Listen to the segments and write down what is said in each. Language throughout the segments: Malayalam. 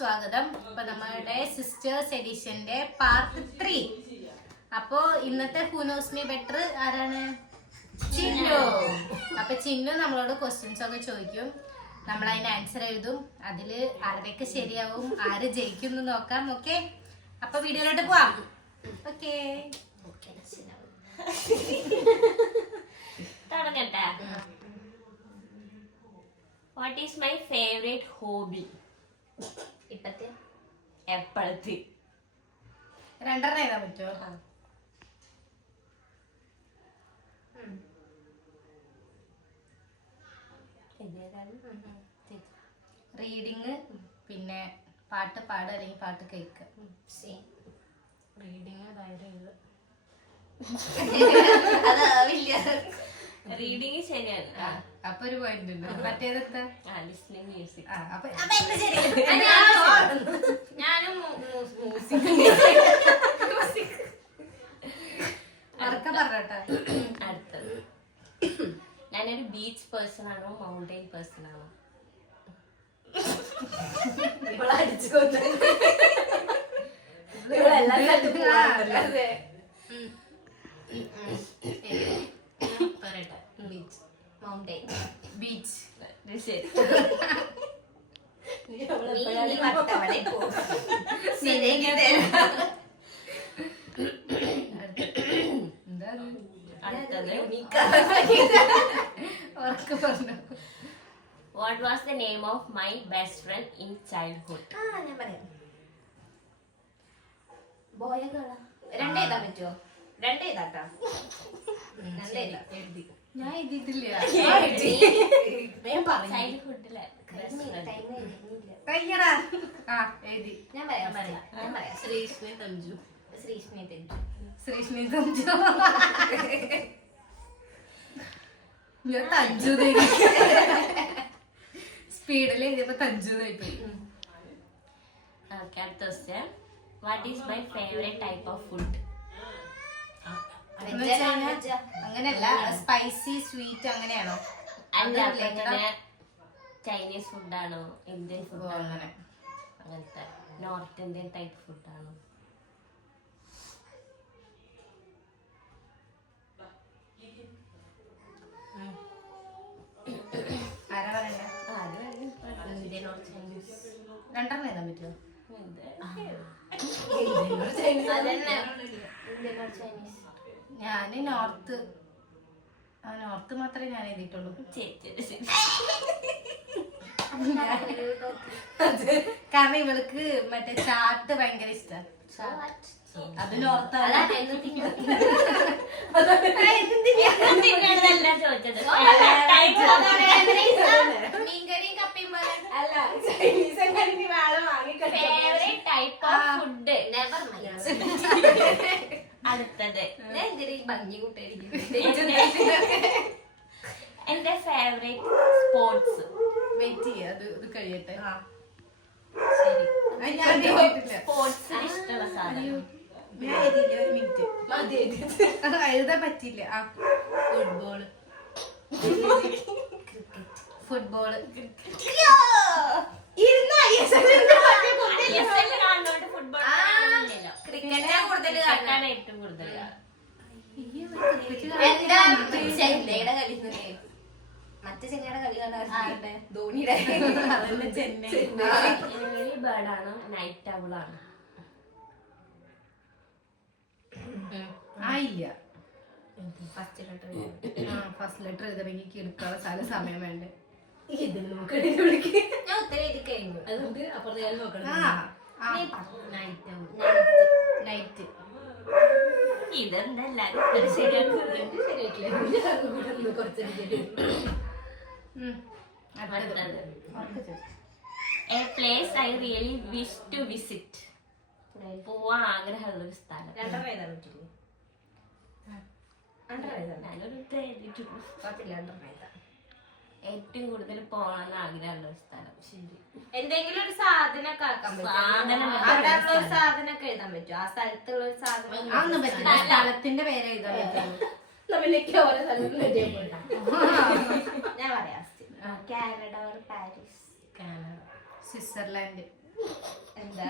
സ്വാഗതം. അപ്പൊ നമ്മളുടെ സിസ്റ്റേഴ്സ് എഡിഷന്റെ പാർട്ട് 3. അപ്പോ ഇന്നത്തെ ഹൂ നോസ് മീ ബെറ്റർ ആരാണ്? ചിന്നു. അപ്പൊ ചിന്നു നമ്മളോട് ക്വസ്റ്റ്യൻസ് ഒക്കെ ചോദിക്കും, നമ്മൾ അതിന് ആൻസർ എഴുതും. അതില് ആരുടെയൊക്കെ ശരിയാവും, ആര് ജയിക്കും എന്ന് നോക്കാം. ഓക്കെ, അപ്പൊ വീഡിയോയിലോട്ട് പോവാം. ഓക്കെ, തുടങ്ങട്ടെ. What is my favourite hobby? ഇപ്പത്തെ എപ്പോഴത്തെ രണ്ടെണ്ണം എഴുതാൻ പറ്റുമോ? റീഡിങ്, പിന്നെ പാട്ട് പാടുക അല്ലെങ്കിൽ പാട്ട് കേൾക്കുക. റീഡിങ് റീഡിങ് ശരിയാണ്. അപ്പൊ ഒരു പോയിന്റ് ഉണ്ട്. മറ്റേതെത്താ? Listening music. ഞാനും പറഞ്ഞോട്ടെ. അടുത്തത്, ഞാനൊരു ബീച്ച് പേഴ്സൺ ആണോ മൗണ്ടൈൻ പേഴ്സൺ ആണോ? ബീച്ച്. ശരി. What was the name of my best friend in childhood? ഞാൻ പറയാം. ബോയ ഗേളാ? രണ്ടെഴുതാൻ പറ്റുമോ? രണ്ടെഴുതാട്ടോ. എഴുതി. ഞാൻ എഴുതിയിട്ടില്ല. ചൈൽഡ്ഹുഡിലെ എഴുതി. ഞാൻ പറയാം. ശ്രീഷ്ണി തഞ്ചു. ശ്രീഷ്ണി തെഞ്ചു. ശ്രീഷ്ണി തഞ്ചു. ഞാൻ തഞ്ചു സ്പീഡിൽ എഴുതിയപ്പോ തഞ്ചു പോയി. അടുത്ത question, what is my favourite type of food? അങ്ങനെയല്ല, സ്പൈസി സ്വീറ്റ് അങ്ങനെയാണോ? അല്ല, ചൈനീസ് ഫുഡാണോ, ഇന്ത്യൻ ഫുഡാണോ, അങ്ങനത്തെ നോർത്ത് ഇന്ത്യൻ ടൈപ്പ് ഫുഡാണോ? ആരാ പറയണ്ടേ? Indian or Chinese? രണ്ടെണ്ണം എഴുതാൻ പറ്റുമോ? ഞാന് നോർത്ത് മാത്രമേ ഞാൻ എഴുതിയിട്ടുള്ളൂ. കാരണം ഇവൾക്ക് മറ്റേ ചാട്ട് ഭയങ്കര ഇഷ്ടം. അത് നോർത്താണ്. മീൻകറിയും കപ്പയും പോലെ. അല്ല, ചൈനീസ് ഫുഡ്. അടുത്തത്, ഭംഗി കൂട്ടായിരിക്കും. എന്റെ ഫേവറേറ്റ് സ്പോർട്സ്. വെയിറ്റ് ചെയ്യാം, അത് കഴിയട്ടെ. ശരി, ഞാൻ എഴുതിയിട്ടില്ല. സ്പോർട്സ് ഇഷ്ടമുള്ള സാധനം. ഞാൻ എഴുതിയില്ല, ഒരു മിനിറ്റ്. എഴുതാൻ പറ്റില്ല. ഫുട്ബോള്. ഫുട്ബോള്. ക്രിക്കറ്റാണ് ഏറ്റവും കൂടുതൽ. ചെന്നൈയുടെ കളി മറ്റേ ചെന്നൈയുടെ കളി കാണാറുണ്ട്. ധോണിയുടെ ഏർലി ബേർഡ് ആണോ നൈറ്റ് ഔൾ ആണോ? ആയില്ല. ഫസ്റ്റ് ലെറ്റർ ഫസ്റ്റ് ലെറ്റർ എഴുതണമെങ്കിൽ എടുക്കാനുള്ള സമയം വേണ്ടേ? ഞാൻ ഉത്തരം എഴുതി കഴിഞ്ഞു. അതുകൊണ്ട് അപ്പുറത്തെ നോക്കണം. നൈറ്റ്. ഇതെന്താ എല്ലാരും ശരിയാക്കുന്നത്? A place I really wish to visit. പോവാൻ ആഗ്രഹമുള്ള ഒരു സ്ഥലം. രണ്ടെണ്ണം എഴുതാൻ പറ്റില്ലേ? ഞാനൊരു ഉത്തരം എഴുതിയിട്ടുള്ളൂ. രണ്ടെണ്ണം ഏറ്റവും കൂടുതൽ പോകണമെന്ന് ആഗ്രഹമുള്ള ഒരു സ്ഥലം. ശരി, എന്തെങ്കിലും ഒരു സാധനമൊക്കെ ആക്കാൻ പറ്റും. അവിടെ ഉള്ള ഒരു സാധനമൊക്കെ എഴുതാൻ പറ്റും. ആ സ്ഥലത്തുള്ള ഒരു സാധനം. അതൊന്നും പറ്റില്ല. സ്ഥലത്തിന്റെ പേര് എഴുതാൻ പറ്റും. ഓരോ സ്ഥലത്തും ഞാൻ പറയാം. Canada or Paris? Canada. Switzerland. എന്താ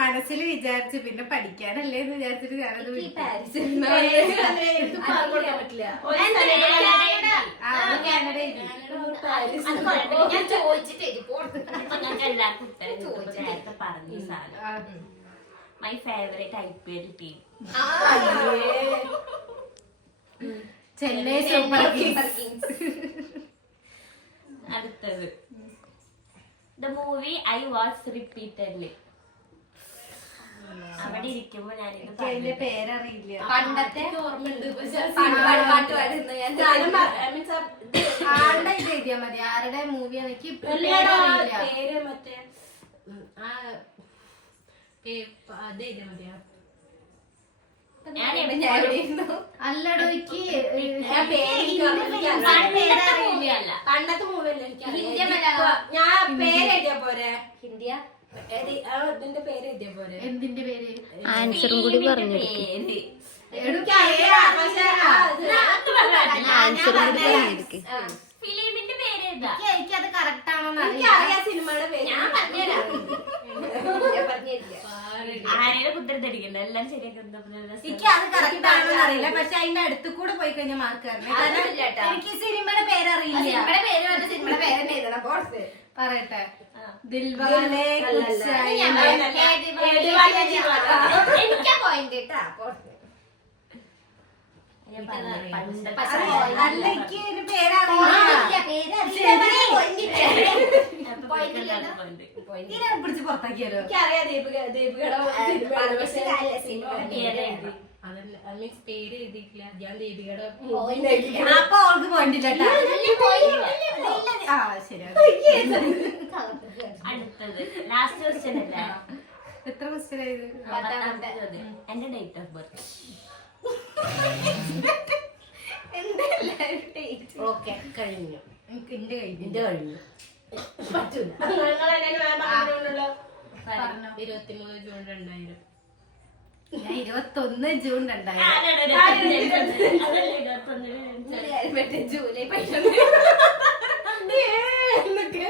മനസ്സിൽ വിചാരിച്ചു, പിന്നെ പഠിക്കാനല്ലേ എന്ന് വിചാരിച്ചിട്ട് ഞാനത് ഈ വിട്ടു. പാരീസ് പറ്റില്ല. കാനഡ എഴുതി. ഞാൻ ചോദിച്ചിട്ട് ഞങ്ങൾക്ക് എല്ലാവർക്കും ഉത്തരം കിട്ടും. നേരത്തെ പറഞ്ഞു സാധനം. My favourite IPL team Chennai super kings. അടുത്തത് the movie I watch repeatedly. അവിടെ ഇരിക്കുമ്പോ ഞാനിത് എനിക്ക് അതിന്റെ പേരറിയില്ല. പണ്ടത്തെ ഓർമ്മയുണ്ട്. പാട്ട് പാടുന്ന ഞാൻ ആരുടെ ഇത് എഴുതിയാ മതി, ആരുടെ മൂവിയാണ് എനിക്ക് പേരറിയില്ല. പേര് മറ്റേ അത് എഴുതിയാ മതിയാ. അല്ലടോ എനിക്ക് പേരറിയില്ല. പണ്ടത്തെ മൂവിയല്ലേ ഹിന്ദി എനിക്ക് മലയാളം. ഞാൻ പേര് എഴുതിയാ പോരെ. ഹിന്ദിയ ഇതിന്റെ പേര് എഴുതിയാ പോരെ. എന്തിന്റെ പേര്? ആൻസറും കൂടി പറഞ്ഞു പേര് ഫിലിമിന്റെ പേര് ഏതാ? എനിക്കത് കറക്റ്റ് ആണോന്ന് അറിയില്ല. എനിക്കറിയാം സിനിമയുടെ പേര്. ഞാൻ പറഞ്ഞുതരാം. ഞാൻ പറഞ്ഞില്ല. ആരെയും കുത്തിരിക്കണ്ട, എല്ലാം ശരിയാക്കി എനിക്ക് അത് കറക്റ്റ് ആണോന്ന് അറിയില്ല. പക്ഷെ അതിന്റെ അടുത്ത് കൂടെ പോയി കഴിഞ്ഞാൽ മാർക്ക് തരണം. കാരണം അതില്ല കേട്ടോ. എനിക്ക് സിനിമയുടെ പേരറിയില്ല. സിനിമയുടെ പേര് പറഞ്ഞ സിനിമയുടെ പേര് തന്നെ എഴുതണം. ബോസ് പറയട്ടെ. ദിൽവാലെ കുച്ച് ആയേ. എനിക്കാ പോയിന്റ് കേട്ടാ. അല്ല എനിക്ക് ഒരു പേരറിയില്ല. ഇതിനെ പിടിച്ച് പുറത്താക്കിയാലോ? എനിക്കറിയാം ദീപികയുടെ സിനിമയാണ്. പക്ഷെ പേര് അതല്ല മീൻസ് പേര് എഴുതിയിട്ടില്ല. ഞാൻ ദീപികയുടെ അപ്പൊ അവൾക്ക് പോയിന്റ് ഇല്ല കേട്ടോ. ആ ശരി. അടുത്തത് ലാസ്റ്റ് ക്വസ്റ്റ്യൻ അല്ലേ? എത്ര ക്വസ്റ്റ്യൻ ആയത്? പത്താമത്തെ ചോദ്യം. എന്റെ ഡേറ്റ് ഓഫ് ബർത്ത്. ഓക്കെ കഴിഞ്ഞു. എനിക്ക് എന്റെ കഴിഞ്ഞു. എന്റെ കഴിഞ്ഞു. പറ്റൂല. പറഞ്ഞല്ലോ. പറഞ്ഞോ. 23 ജൂൺ 2000. ഞാൻ 21 ജൂൺ 2000. മറ്റേ ജൂലൈ 11 എന്നൊക്കെ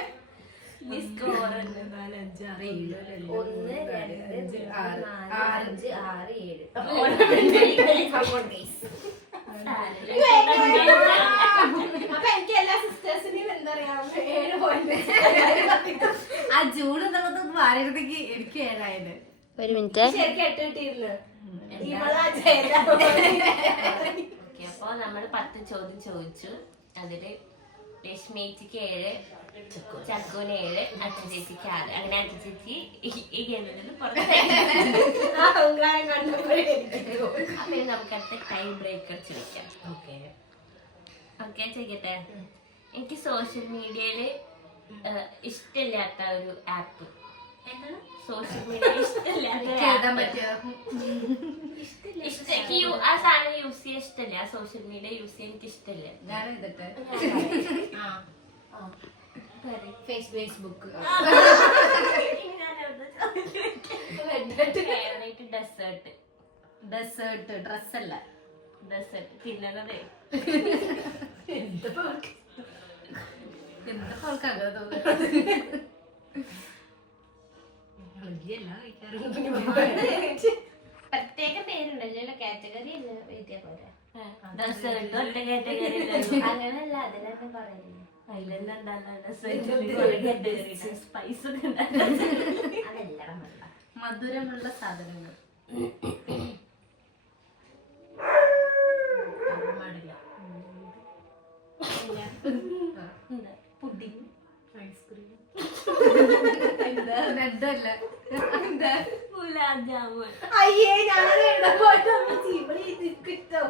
മിസ് സ്കോർ 4 5 6 7 1 2 3 4 5 6 അപ്പൊ എനിക്ക് എല്ലാ സിസ്റ്റേഴ്സിനെയും എന്താ പറയാ 7 പോയിന്റ്. ആ ജൂൺ എന്നുള്ളത് മാറിയത്തേക്ക് എനിക്ക് 7 ഒരു മിനിറ്റ്. ശരിക്കും 8 കിട്ടിയിരുന്നു. ഇവളാ ചെയ്ത. ഓക്കെ, അപ്പൊ നമ്മൾ 10 ചോദ്യം ചോദിച്ചു. അതില് രശ്മിക്ക് 7, ചക്കുവിന് 7, അച്ഛൻ ചേച്ചിക്ക് 6. അങ്ങനെ അച്ഛൻ ചേച്ചി ഈ ഗെയിമിൽ നിന്ന് പുറത്ത്. അഹങ്കാരം കണ്ടപ്പോഴേ അപ്പൊ ഇനി നമുക്ക് അടുത്ത ടൈം ബ്രേക്കർ ചോദിക്കാം. ഓക്കെ ഓക്കെ ചോദിക്കട്ടെ. എനിക്ക് സോഷ്യൽ മീഡിയയില് ഇഷ്ടമില്ലാത്ത ഒരു ആപ്പ്. എന്താണ് സോഷ്യൽ മീഡിയ ഇഷ്ടമില്ലാത്ത എഴുതാൻ പറ്റുമോ? ആ സാധനം യൂസ് ചെയ്യാൻ ഇഷ്ടമില്ല. ആ സോഷ്യൽ മീഡിയ യൂസ് ചെയ്യാൻ എനിക്ക് ഇഷ്ടമില്ല. ഞാൻ എഴുതട്ടെ. Facebook favourite dessert. Dessert dress അല്ല. ഡെസേർട്ട് തിന്നണതേ. എന്താ അവൾക്ക് അങ്ങനെ തോന്നുന്നത്? പ്രത്യേക പേരുണ്ടല്ലോ, കാറ്റഗറി ഇല്ല എഴുതിയ പോലെ. ഡെസേർട്ട് ഒറ്റ കാറ്റഗറി. അങ്ങനല്ല, അതിലെന്നെ പറയുന്നു. അതിലെന്താ ഡെസേർട്ട് സ്പൈസ് ഒക്കെ ഉണ്ടാകും. അതെല്ലാം മധുരമുള്ള സാധനങ്ങൾ. പുഡിംഗ്, ഐസ്ക്രീം, രണ്ടല്ല. ഗുലാബ് ജാമുൻ. അയ്യേ ഞാൻ എഴുതാൻ പോയിട്ട് കിട്ടോ.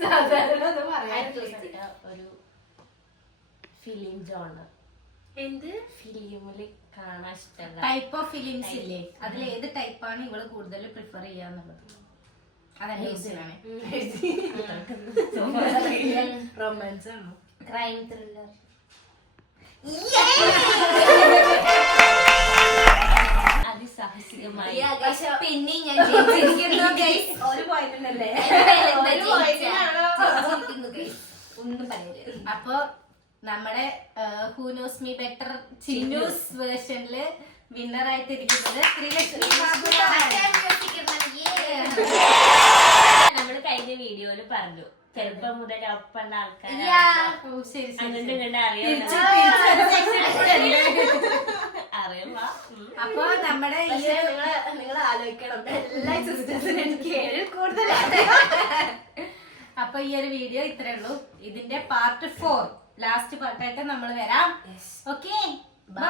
സാധാരണ അത് പറയാൻ ഒരു ഫിലിം ജോണർ. എന്ത് ഫിലിമില് കാണാൻ ഇഷ്ടമല്ല ടൈപ്പ് ഓഫ് ഫിലിംസ് ഇല്ലേ, അതിൽ ഏത് ടൈപ്പാണ് ഇവള് കൂടുതൽ പ്രിഫർ ചെയ്യാന്നുള്ളത് അതെന്നെ ക്വസ്റ്റ്യനാണ്. റൊമാൻസ് ആണോ? Crime thriller. അതിസാഹസികമായി. പക്ഷെ പിന്നെ ഞാൻ ജയിച്ചിരിക്കുന്നു guys. ഒരു പോയിന്റിനല്ലേ? എന്താ ഒരു പോയിന്റിനാണോ? ജയിച്ചിരിക്കുന്നു guys. ഒന്നും പറയരുത്. അപ്പൊ നമ്മുടെ ഹൂ നോസ് മീ ബെറ്റർ ചിന്നൂസ് വേർഷനില് വിന്നർ ആയിട്ടിരിക്കുന്നത് ശ്രീലക്ഷ്മി നമ്മള് കഴിഞ്ഞ വീഡിയോയില് പറഞ്ഞു ചെറുപ്പം മുതൽ ഒപ്പമുള്ള ആൾക്കാർ ശരി അങ്ങോട്ടും ഇങ്ങോട്ടും അറിയാം. അപ്പൊ നമ്മുടെ ഈ നിങ്ങൾ ആലോചിക്കണം എല്ലാ സിസ്റ്റേഴ്സിനും എനിക്ക് 7 കൂടുതലാണ്. അപ്പൊ ഈ ഒരു വീഡിയോ ഇത്രേ ഉള്ളൂ. ഇതിന്റെ പാർട്ട് 4 ലാസ്റ്റ് പാർട്ടായിട്ട് നമ്മൾ വരാം. Okay bye.